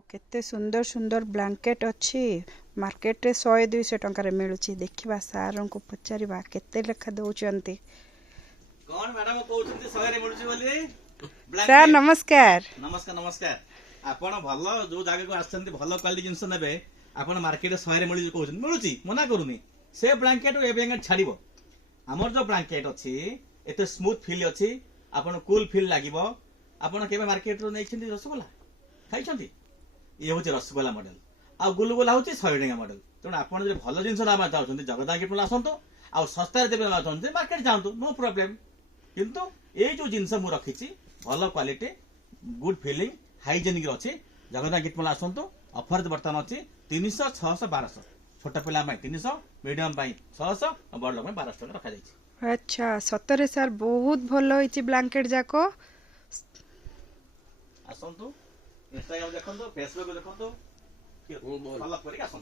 केते सुंदर सुंदर ब्लैंकेट अच्छी मार्केट रे 100-200 टंकार मिलुची देखिबा सार को पचारिबा केते लेखा दउचंती। कौन मैडम कहउछन्ती सगरे मिलुची बोली सर नमस्कार। नमस्कार नमस्कार आपण भलो जो जागा को आछन्ती भलो क्वालिटी जिंस नेबे आपण मार्केट रे सगरे मिलुची कहउछन मिलुची मना करूनी से ब्लैंकेट एबेंग छाड़िबो हमर जो ब्लैंकेट अछि एते स्मूथ फील अछि आपण कूल फील लागिबो आपण केबे मार्केट रो नैछन्ती रसगोला खाइछन्ती ये हूँ रसगोला मॉडल आ गुलगोला हूँ 100 टका मॉडल तेणु आपड़ जो भल जिन चाहते जगदा गिफ्ट आसतु आ सस्तार देवे चाहते मार्केट जातु नो प्रोब्लेम किंतु ये जो जिनस मुझे रखी भल क्वालिटी गुड फीलिंग हाइजेनिक अच्छी जगदा गिफ्ट आसतु ऑफर बर्तमान अच्छी 300 600 1200 छोट पिला 300 मीडियम 600 और बड़ लोक 1200 टका रखा जाए। अच्छा सतरे सर बहुत भल होइची ब्लैंकेट जाको आसतु इंस्टाग्राम देखो फेसबुक देखो फॉलो करिक आसतु।